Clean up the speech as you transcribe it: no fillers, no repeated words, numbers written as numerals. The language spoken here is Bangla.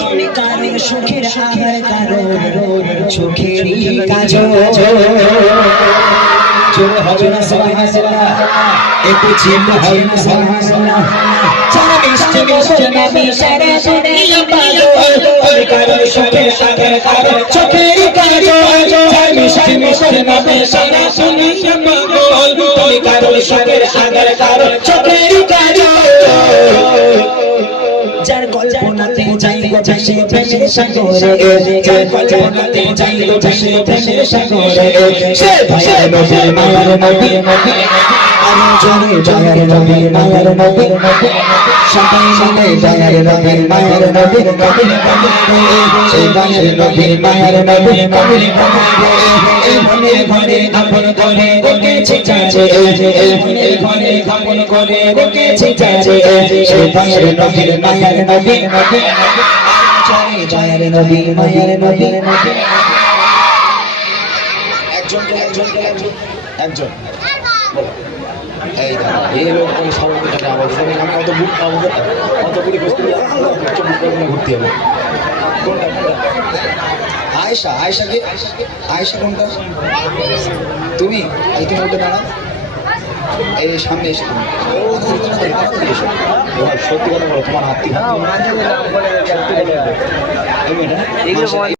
তুমি কারো সুখের আহার কারো চোখেরই কাজল জোরে হবে না সুবহানাল্লাহ একটু চিল্লা হবে না সুবহানাল্লাহ যারা মিষ্টি মিষ্টি নবী সারা দুনিয়া পাগল তুমি কারো সুখের আহার কারো চোখেরই কাজল যারা মিষ্টি মিষ্টি নবী সারা দুনিয়া পাগল তুমি কারো সুখের আহার কারো চোখেরই কাজল যার কল্পনাতে যাইব ভেসে ভেসে সাগরে যার কল্পনাতে যাইব ভেসে ভেসে সাগরে সে ভাইয়ের নবী মায়ার নবী আরে জনে জয়ের নবী মায়ার নবী সবাই মিলে জয়ের নবী মায়ার নবী সে ভাইয়ের নবী মায়ার নবী এই মনে ঘরে আপন করে রেখেছি যারে এই মনে ঘরে আপন করে রেখেছি যারে সে ভাইয়ের নবী মায়ার নবী জয় জয়ের নবী মায়ার নবী একজন এই দাদা এই লোক ওই সর্বদাকে আবার আমি অত বুক পাবো অত বুড়ি বসতে ঘুরতে হবে কোনটা আয়েশা আয়েশাকে আয়েশা কোনটা তুমি এই তুমি উঠে দাঁড়াও এই সামনে এসে তুমি এসো সত্যি কথা বলো তোমার হাত থেকে